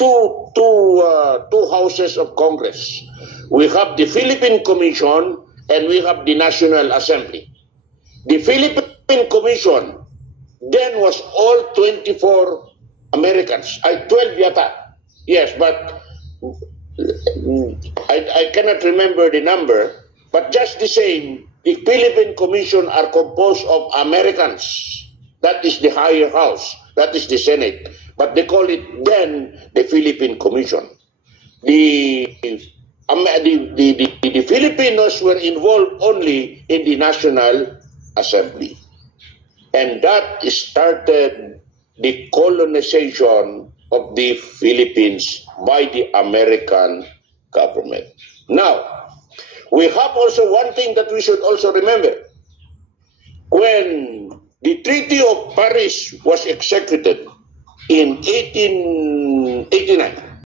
have two houses of Congress. We have the Philippine Commission and we have the National Assembly. The Philippine Commission then was all 24 Americans. 12 yata. Yes, but I cannot remember the number. But just the same, the Philippine Commission are composed of Americans. That is the higher house. That is the Senate. But they call it then the Philippine Commission. The Filipinos were involved only in the National Assembly. And that started the colonization of the Philippines by the American government. Now, we have also one thing that we should also remember. When the Treaty of Paris was executed in 1889,